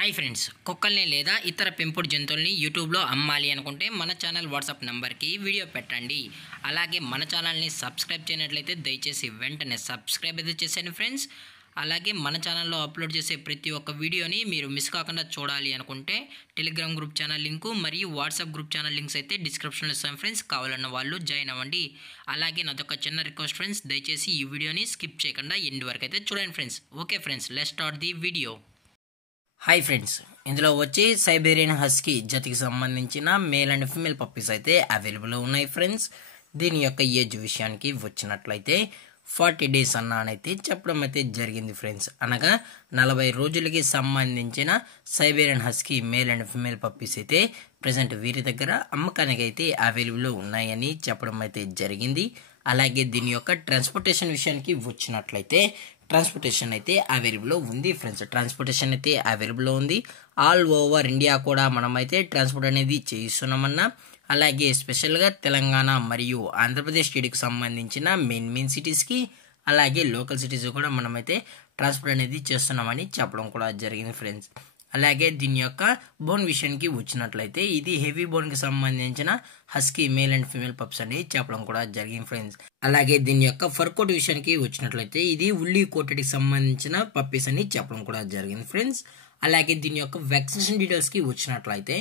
Hi friends, కుక్కల్ని లేదా ఇతర పెంపుడు జంతువుల్ని యూట్యూబ్లో అమ్మాలి అనుకుంటే మన ఛానల్ వాట్సాప్ నెంబర్కి వీడియో పెట్టండి. అలాగే మన ఛానల్ని సబ్స్క్రైబ్ చేయనట్లయితే దయచేసి వెంటనే సబ్స్క్రైబ్ అయితే చేసేయండి ఫ్రెండ్స్. అలాగే మన ఛానల్లో అప్లోడ్ చేసే ప్రతి ఒక్క వీడియోని మీరు మిస్ కాకుండా చూడాలి అనుకుంటే టెలిగ్రామ్ గ్రూప్ ఛానల్ లింకు మరియు వాట్సాప్ గ్రూప్ ఛానల్ లింక్స్ అయితే డిస్క్రిప్షన్లో ఇస్తాం ఫ్రెండ్స్. కావాలన్న వాళ్ళు జాయిన్ అవ్వండి. అలాగే నాదొక చిన్న రిక్వెస్ట్ ఫ్రెండ్స్, దయచేసి ఈ వీడియోని స్కిప్ చేయకుండా ఎండ్ వరకు అయితే చూడండి friends. Okay friends, let's start the video. Hi friends, ఇందులో వచ్చి సైబేరియన్ హస్కీ జాతికి సంబంధించిన మేల్ అండ్ ఫీమేల్ పప్పీస్ అయితే అవైలబుల్ ఉన్నాయి ఫ్రెండ్స్. దీని యొక్క ఏజ్ విషయానికి వచ్చినట్లయితే 40 days అన్నానైతే చెప్పడం అయితే జరిగింది ఫ్రెండ్స్. అనగా 40 రోజులకి సంబంధించిన Siberian husky male and female puppies అయితే ప్రజెంట్ వీరి దగ్గర అమ్మకానికి అయితే అవైలబుల్ ఉన్నాయని చెప్పడం అయితే జరిగింది. అలాగే దీని యొక్క ట్రాన్స్పోర్టేషన్ విషయానికి వచ్చినట్లయితే ట్రాన్స్పోర్టేషన్ అయితే అవైలబుల్లో ఉంది ఫ్రెండ్స్. ట్రాన్స్పోర్టేషన్ అయితే అవైలబుల్లో ఉంది. ఆల్ ఓవర్ ఇండియా కూడా మనమైతే ట్రాన్స్పోర్ట్ అనేది చేయిస్తున్నామన్నా. అలాగే స్పెషల్గా తెలంగాణ మరియు ఆంధ్రప్రదేశ్ స్టేట్కి సంబంధించిన మెయిన్ సిటీస్కి అలాగే లోకల్ సిటీస్ కూడా మనమైతే ట్రాన్స్పోర్ట్ అనేది చేస్తున్నామని చెప్పడం కూడా జరిగింది ఫ్రెండ్స్. అలాగే దీని యొక్క బోన్ విషయానికి వచ్చినట్లయితే ఇది హెవీ బోన్కి సంబంధించిన husky male and female pups అని చెప్పడం కూడా జరిగింది ఫ్రెండ్స్. అలాగే దీని యొక్క ఫర్ కోట్ విషయానికి వచ్చినట్లయితే ఇది ఉల్లి కోటెడ్కి సంబంధించిన పప్పీస్ అని చెప్పడం కూడా జరిగింది ఫ్రెండ్స్. అలాగే దీని యొక్క వ్యాక్సినేషన్ డీటెయిల్స్కి వచ్చినట్లయితే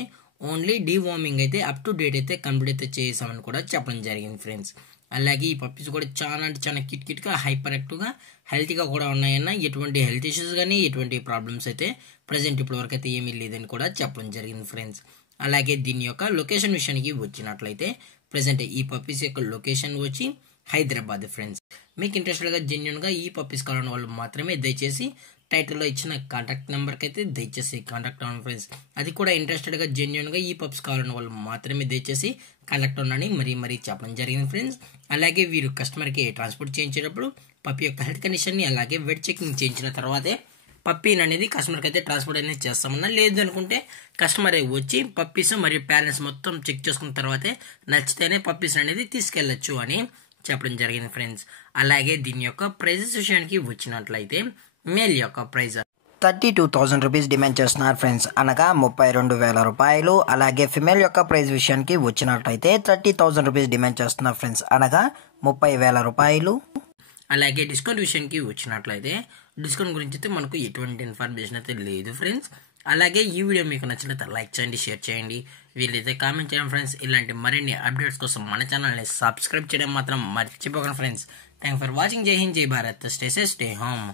ఓన్లీ డీవార్మింగ్ అయితే అప్ టు డేట్ అయితే కంప్లీట్ అయితే చేసామని కూడా చెప్పడం జరిగింది ఫ్రెండ్స్. అలాగే ఈ పప్పీస్ కూడా చాలా అంటే చాలా కిట్గా హైపర్ యాక్టివ్గా హెల్తీగా కూడా ఉన్నాయన్న. ఎటువంటి హెల్త్ ఇష్యూస్ కానీ ఎటువంటి ప్రాబ్లమ్స్ అయితే ప్రజెంట్ ఇప్పటి వరకు అయితే ఏమీ లేదని కూడా చెప్పడం జరిగింది ఫ్రెండ్స్. అలాగే దీని యొక్క లొకేషన్ విషయానికి వచ్చినట్లయితే ప్రజెంట్ ఈ పప్పీస్ యొక్క లొకేషన్ వచ్చి హైదరాబాద్ ఫ్రెండ్స్. మీకు ఇంట్రెస్టెడ్గా జెన్యున్గా ఈ పప్పీస్ కావాలని వాళ్ళు మాత్రమే దయచేసి టైటిల్లో ఇచ్చిన కాంటాక్ట్ నెంబర్కి అయితే దయచేసి కాంటాక్ట్ అవ్వండి ఫ్రెండ్స్. అది కూడా ఇంట్రెస్టెడ్గా జెన్యున్గా ఈ పప్స్ కావాలని వాళ్ళు మాత్రమే దయచేసి కాంటాక్ట్ అవ్వని మరీ చెప్పడం జరిగింది ఫ్రెండ్స్. అలాగే వీరు కస్టమర్కి ట్రాన్స్పోర్ట్ చేయించేటప్పుడు పప్పి యొక్క హెల్త్ కండిషన్ని అలాగే వెట్ చెకింగ్ చేయించిన తర్వాతే పప్పీని అనేది కస్టమర్కి అయితే ట్రాన్స్పోర్ట్ అనేది చేస్తామన్నా. లేదు అనుకుంటే కస్టమర్ వచ్చి పప్పీస్ మరియు పేరెంట్స్ మొత్తం చెక్ చేసుకున్న తర్వాతే నచ్చితేనే పప్పీస్ అనేది తీసుకెళ్లొచ్చు అని చెప్పడం జరిగింది ఫ్రెండ్స్. అలాగే దీని యొక్క ప్రైజెస్ విషయానికి వచ్చినట్లయితే మేల్ యొక్క ప్రైజ్ 32,000 రూపీస్ డిమాండ్ చేస్తున్నారు ఫ్రెండ్స్, అనగా 32,000 రూపాయలు. అలాగే ఫిమేల్ యొక్క ప్రైజ్ విషయానికి వచ్చినట్లయితే 30,000 రూపీస్ డిమాండ్ చేస్తున్నారు ఫ్రెండ్స్, అనగా 30,000 రూపాయలు. అలాగే డిస్కౌంట్ విషయానికి వచ్చినట్లయితే డిస్కౌంట్ గురించి అయితే మనకు ఎటువంటి ఇన్ఫర్మేషన్ అయితే లేదు ఫ్రెండ్స్. అలాగే ఈ వీడియో మీకు నచ్చినట్లయితే లైక్ చేయండి, షేర్ చేయండి, వీళ్ళైతే కామెంట్ చేయండి ఫ్రెండ్స్. ఇలాంటి మరిన్ని అప్డేట్స్ కోసం మన ఛానల్ని సబ్స్క్రైబ్ చేయడం మాత్రం మర్చిపోకండి ఫ్రెండ్స్. Thank for watching. జై హింద్, జై Bharat, stay safe, stay home.